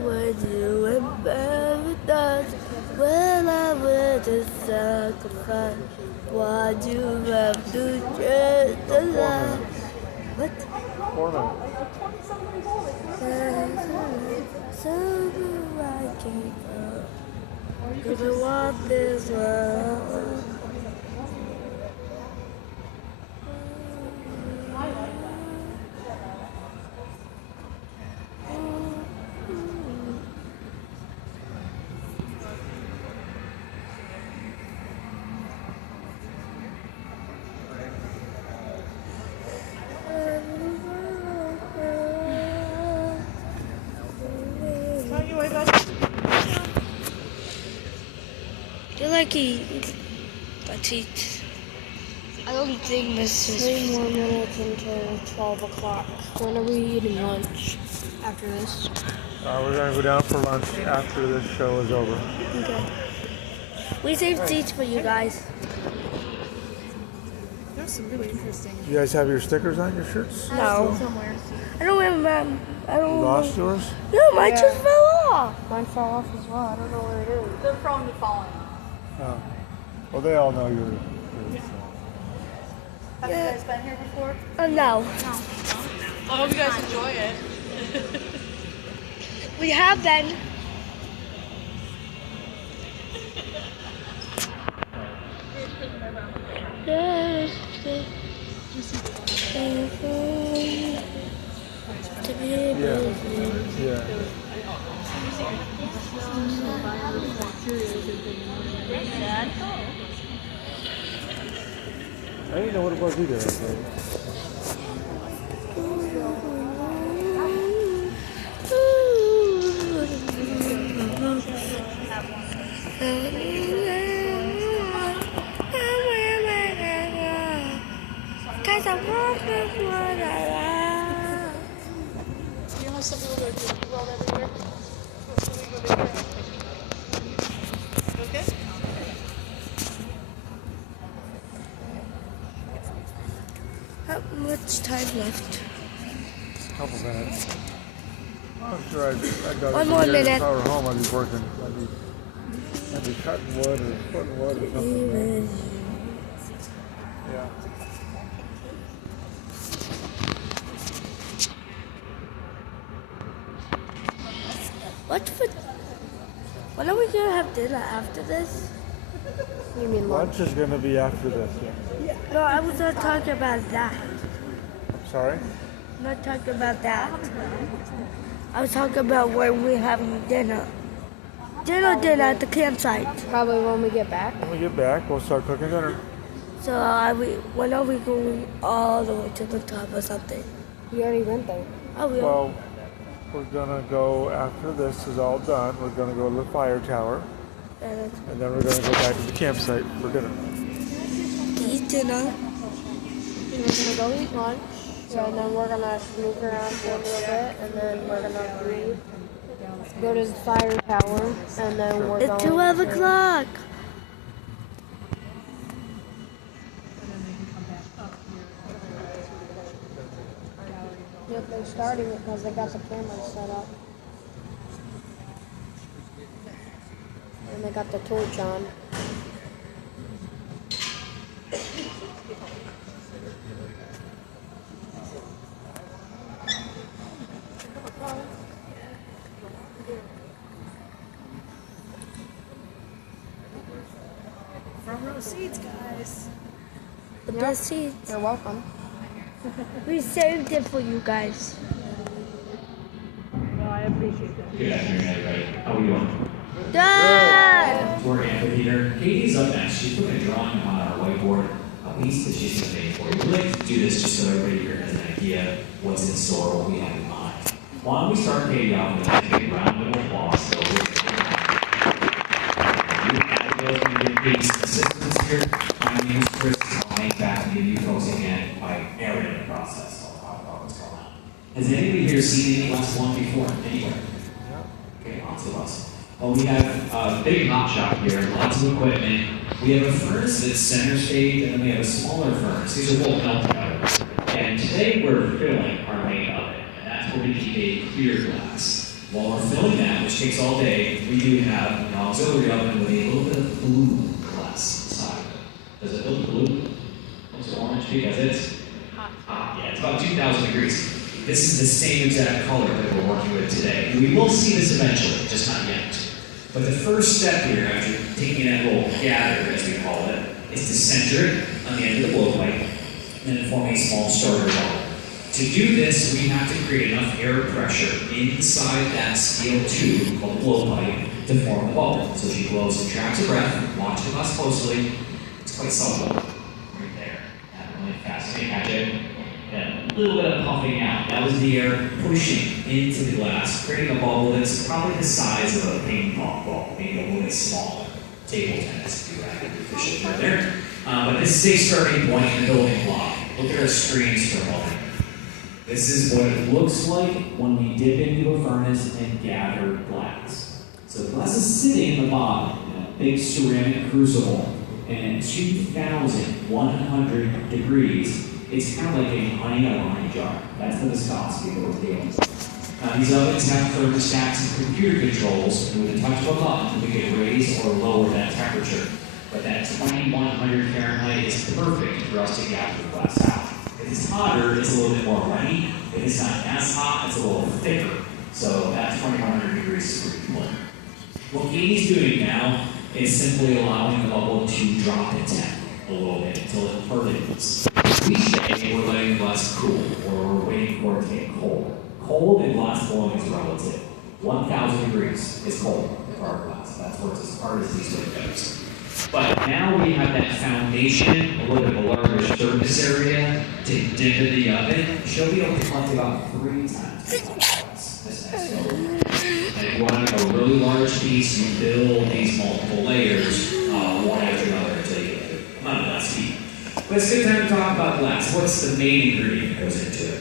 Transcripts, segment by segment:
Would you remember those when I would have sacrificed what you have to chase the life? What? 4 minutes. So I can't go. 'Cause I want this world. Do you like eat? Let's eat. I don't think this is 3 more minutes until 12 o'clock. When are we eating lunch after this? We're going to go down for lunch after this show is over. okay. We saved seats for you guys. There's some really interesting. You guys have your stickers on your shirts? No. Somewhere. I don't remember. I You don't. lost yours? No, mine just fell off. Mine fell off as well. I don't know where it is. They're prone to falling. Oh. Well, they all know you're. Have you guys been here before? No. I hope you guys enjoy it. We have been. Yeah. I didn't know what it was either. Guys, I want this one. You know how some people go to roll everywhere? So we go bigger. Okay? How much time left? Couple minutes. I'm sure I'd go One more minute. If I were home, I'd be working. I'd be cutting wood or putting wood or something. Yeah. When are we gonna have dinner after this? You mean lunch? Lunch is going to be after this. Yeah. No, I was not talking about that. Sorry? I'm not talking about that. I was talking about when we're having dinner. Dinner at the campsite. Probably when we get back. When we get back, we'll start cooking dinner. So when are we going all the way to the top or something? We already went there. Oh, we are. Well, we're going to go, after this is all done, we're going to go to the fire tower. And then we're going to go back to the campsite for dinner. Eat dinner. We're gonna go eat lunch, and then we're gonna snoop around for a little bit, and then we're gonna read, go to the fire tower, and then we're It's going 12 o'clock. Yep, they're starting it because they got the cameras set up. And they got the torch on. Front row seats, guys. The best seats. You're welcome. We saved it for you guys. Well, I appreciate that. Good afternoon, everybody. How are we doing? Dad! We're amphitheater. Katie's up next. She's putting a drawing on our whiteboard, a piece that she's going to make for you. We'd like to do this just so everybody here has an idea what's in store, what we have in mind. Why don't we start Katie off with a big round of applause? So you have to give Katie some assistance here. My name is Chris. I'll make back and give you folks a hand by narrating the process. I'll talk about what's going on. Has anybody here seen any glass blown before? Anywhere? Okay, lots of us. Well, we have a big hot shop here, lots of equipment. We have a furnace that's center stage, and then we have a smaller furnace. These are both melting ovens. And today we're filling our main oven, and that's where we keep a clear glass. While we're filling that, which takes all day, we do have an auxiliary oven with a little bit of blue glass inside of it. Does it look blue? Looks orange because it's hot. Yeah, it's about 2,000 degrees. This is the same exact color that we're working with today. We will see this eventually, just not yet. But the first step here, after taking that little gather, as we call it, is to center it on the end of the blowpipe and then form a small starter bubble. To do this, we have to create enough air pressure inside that steel tube called the blowpipe to form the bubble. So she blows and traps her breath. Watch the glass closely. It's quite subtle. Right there. Not really fascinating. Catch it. And a little bit of puffing out. That was the air pushing into the glass, creating a bubble that's probably the size of a ping pong ball, maybe a little bit smaller. Table tennis, if you rather efficient right there. But this is a starting point and a building block. Look at our screens for a moment. This is what it looks like when we dip into a furnace and gather glass. So the glass is sitting in the bottom in a big ceramic crucible, and at 2,100 degrees, it's kind of like a honey in a honey jar. That's the viscosity that we're dealing with. Now, these ovens have thermostats and computer controls, and with a touch of a button, we can raise or lower that temperature. But that 2,100 Fahrenheit is perfect for us to gather the glass out. If it's hotter, it's a little bit more runny. If it's not as hot, it's a little thicker. So that 2,100 degrees is pretty cool. What Katie's doing now is simply allowing the bubble to drop in temp a little bit until it hardens. We say we're letting the glass cool, or we're waiting for it to get cold. Cold and glass blowing is relative. 1,000 degrees is cold for our glass. That's where it's as hard as these windows. But now we have that foundation, a little bit of a larger surface area to dip in the oven. She'll be able to collect about 3 times this next over. And if you want a really large piece, you build these multiple layers, one after another until you get the amount of glass feet. But it's a good time to talk about glass. What's the main ingredient that goes into it?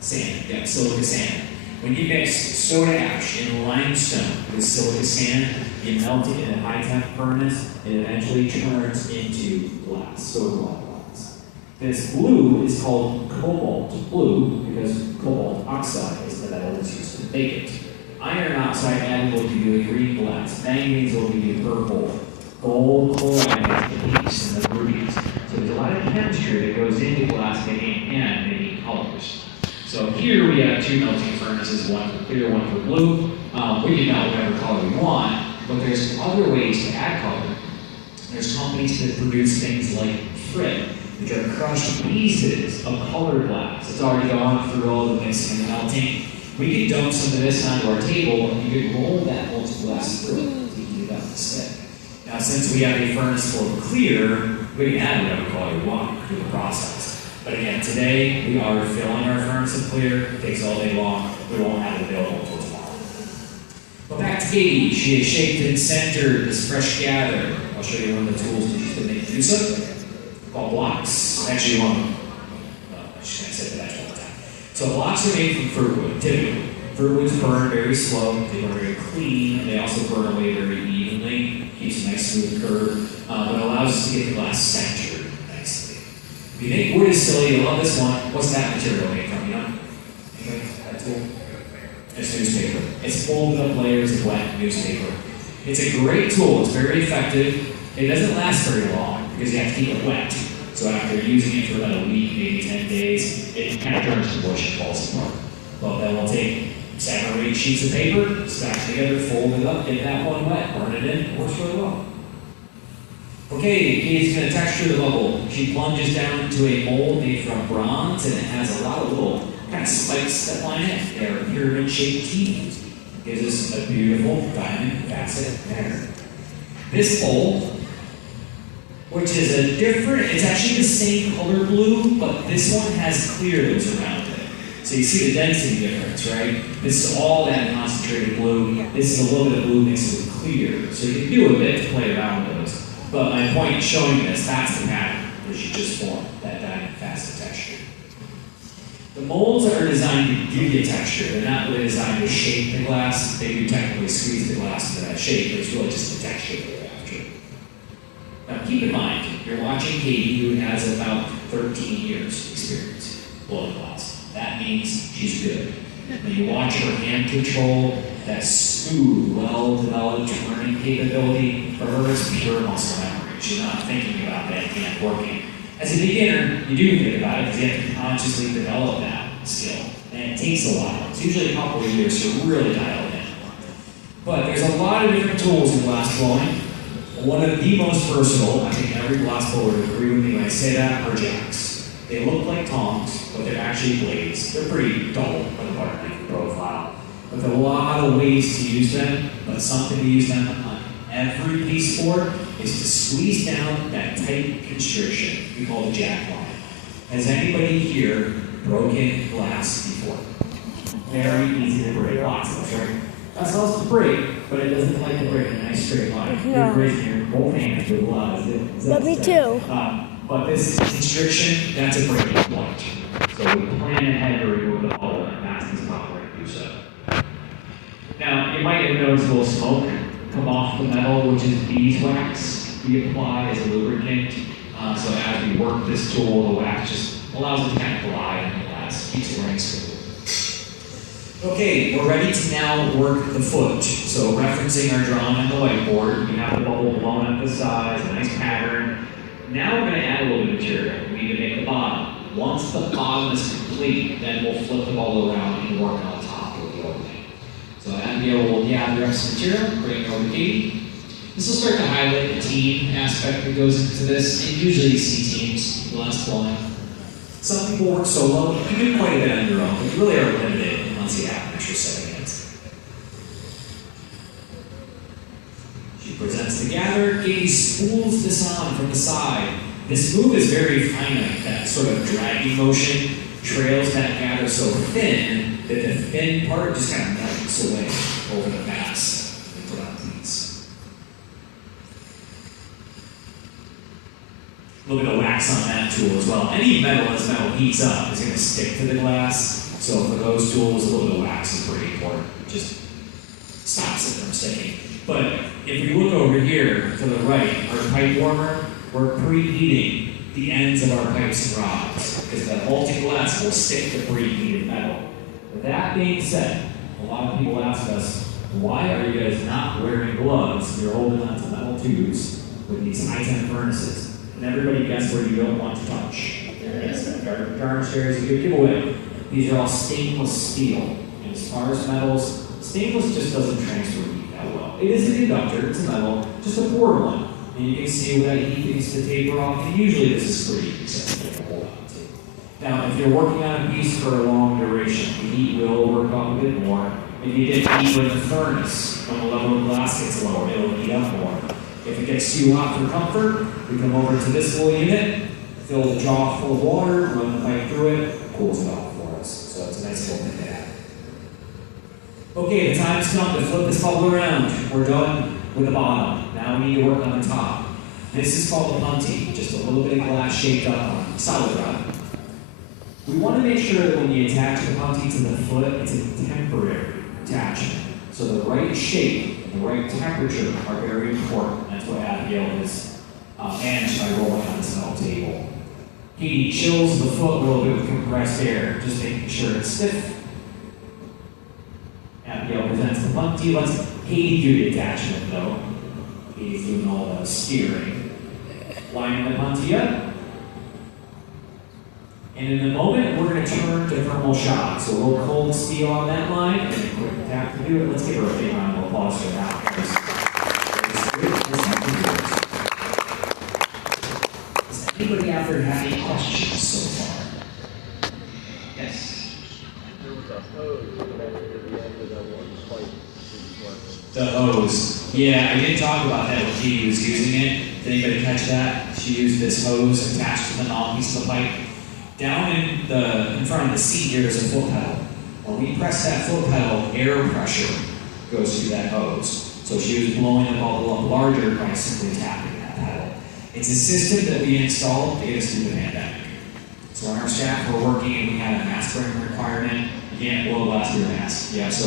Sand. Yeah, silica sand. When you mix soda ash and limestone with silica sand, you melt it in a high temp furnace, and it eventually turns into glass, soda glass. This blue is called cobalt blue because cobalt oxide is the metal that's used to make it. Iron oxide added will give you a green glass. Manganese will give you purple. Gold chloride is the peaks and the rubies. So there's a lot of chemistry that goes into glass making and making colors. So here we have 2 melting furnaces, one for clear, one for blue. We can melt whatever color we want, but there's other ways to add color. There's companies that produce things like Frit, which are crushed pieces of colored glass. It's already gone through all the mixing and melting. We can dump some of this onto our table, and you can roll that molten glass through it to heat it up instead. Now, since we have a furnace full of clear, we can add whatever color we want through the process. But again, today we are filling our furnace with clear. It takes all day long. We won't have it available until tomorrow. But back to Katie. She has shaped and centered this fresh gather. I'll show you one of the tools that she's been making use of, called blocks. Actually, I'm just going to say that all the time. So blocks are made from fir wood, typically. Fir woods burn very slow. They burn very clean. And they also burn away very evenly. Keeps a nice smooth curve. But it allows us to get the glass centered. If you think wood is silly, you love this one. What's that material made from, you know? Anybody? That tool? It's newspaper. It's folded up layers of wet newspaper. It's a great tool. It's very effective. It doesn't last very long because you have to keep it wet. So after using it for about a week, maybe 10 days, it kind of turns to mush and falls apart. Well, then we'll take 7 or 8 sheets of paper, stack together, fold it up, get that one wet, burn it in, works really well. Okay, Katie's going to texture the bubble. She plunges down into a mold made from bronze, and it has a lot of little kind of spikes that line it. They're pyramid-shaped teeth. Gives us a beautiful diamond facet pattern. This bowl, which is a different, it's actually the same color blue, but this one has clear that was around it. So you see the density difference, right? This is all that concentrated blue. This is a little bit of blue mixed with clear. So you can do a bit to play around with those. But my point in showing this, that's the pattern that you just formed, that diamond facet texture. The molds are designed to give you texture. They're not really designed to shape the glass. They do technically squeeze the glass into that shape, but it's really just the texture that they're after. Now keep in mind, you're watching Katie, who has about 13 years experience blowing glass. That means she's good. When you watch her hand control, that smooth, well-developed turning capability, for her is pure muscle memory. She's not thinking about that hand working. As a beginner, you do think about it because you have to consciously develop that skill. And it takes a while. It's usually a couple of years to really dial it in. But there's a lot of different tools in glass blowing. One of the most versatile, I think every glass blower would agree with me when I say that, are jacks. They look like tongs, but they're actually blades. They're pretty dull for the butterknife profile. But there are a lot of ways to use them, but something to use them on every piece for is to squeeze down that tight constriction we call the jack line. Has anybody here broken glass before? Very easy to break. Lots of us, right? That's also to break, but it doesn't like to break in a nice straight line. Yeah. You're raising your both hands with gloves. But me too. But this constriction, that's a breaking point. So we plan ahead to remove the bubble, and that's the spot where to do so. Now, you might have noticed a little smoke come off the metal, which is beeswax we apply as a lubricant. So as we work this tool, the wax just allows it to kind of glide in the glass, keeps it running smooth. Okay, we're ready to now work the foot. So referencing our drawing on the whiteboard, we have the bubble blown up the sides, a nice pattern. Now we're going to add a little bit of material. We need to make the bottom. Once the bottom is complete, then we'll flip the bubble around and work on the top of the opening. So Abigail will gather up some material, bring it over to Katie. This will start to highlight the team aspect that goes into this. And usually you see teams, glass blowing. Some people work solo. You can do quite a bit on your own, but you really are limited unless you have an extra set of hands. She presents the gather. Katie spools this on from the side. This move is very finite. That sort of dragging motion trails that gather so thin that the thin part just kind of melts away over the mass and put on these. A little bit of wax on that tool as well. Any metal as metal heats up is going to stick to the glass. So for those tools, a little bit of wax is pretty important. It just stops it from sticking. But if we look over here to the right, our pipe warmer, we're preheating the ends of our pipes and rods because the molten glass will stick to preheated metal. That being said, a lot of people ask us, why are you guys not wearing gloves? You're holding onto metal tubes with these high-temp furnaces. And everybody guess where you don't want to touch. Yes, garbage here is a good giveaway. These are all stainless steel. And as far as metals, stainless just doesn't transfer heat that well. It is a conductor, it's a metal, just a poor one. And you can see where that heat begins to taper off. And usually this is pretty accessible to hold on to. Now, if you're working on a piece for a long duration, the heat will work off a bit more. If you get heat with the furnace, when the level of glass gets lower, it'll heat up more. If it gets too hot for comfort, we come over to this little unit, fill the jaw full of water, run the pipe through it, cools it off for us. So it's a nice little thing to have. Okay, the time's come to flip this bubble around. We're done with the bottom. Now we need to work on the top. This is called a punty, just a little bit of glass shaped up on solid rod. We want to make sure that when you attach the punty to the foot, it's a temporary attachment. So the right shape and the right temperature are very important. That's what Abigail has managed by rolling on this metal table. Katie chills the foot a little bit with compressed air, just making sure it's stiff. Abigail presents the punty. Let's Katie do the attachment though. Katie's doing all the steering. Lining the punty up. And in a moment, we're going to turn to thermal shock. So a little cold steel on that line, and a quick tap to do it. Let's give her a big round of applause for that. Does anybody out there have any questions so far? Yes? There was a hose connected at the end of that one pipe. The hose. Yeah, I did talk about that when Katie was using it. Did anybody catch that? She used this hose attached to the mouthpiece of the pipe. Down in front of the seat here is a foot pedal. When we press that foot pedal, air pressure goes through that hose. So she was blowing the bubble up larger by simply tapping that pedal. It's a system that we installed to get us through the pandemic. So So on our staff, we're working and we have a mask wearing requirement. You can't blow glass through a mask. You have so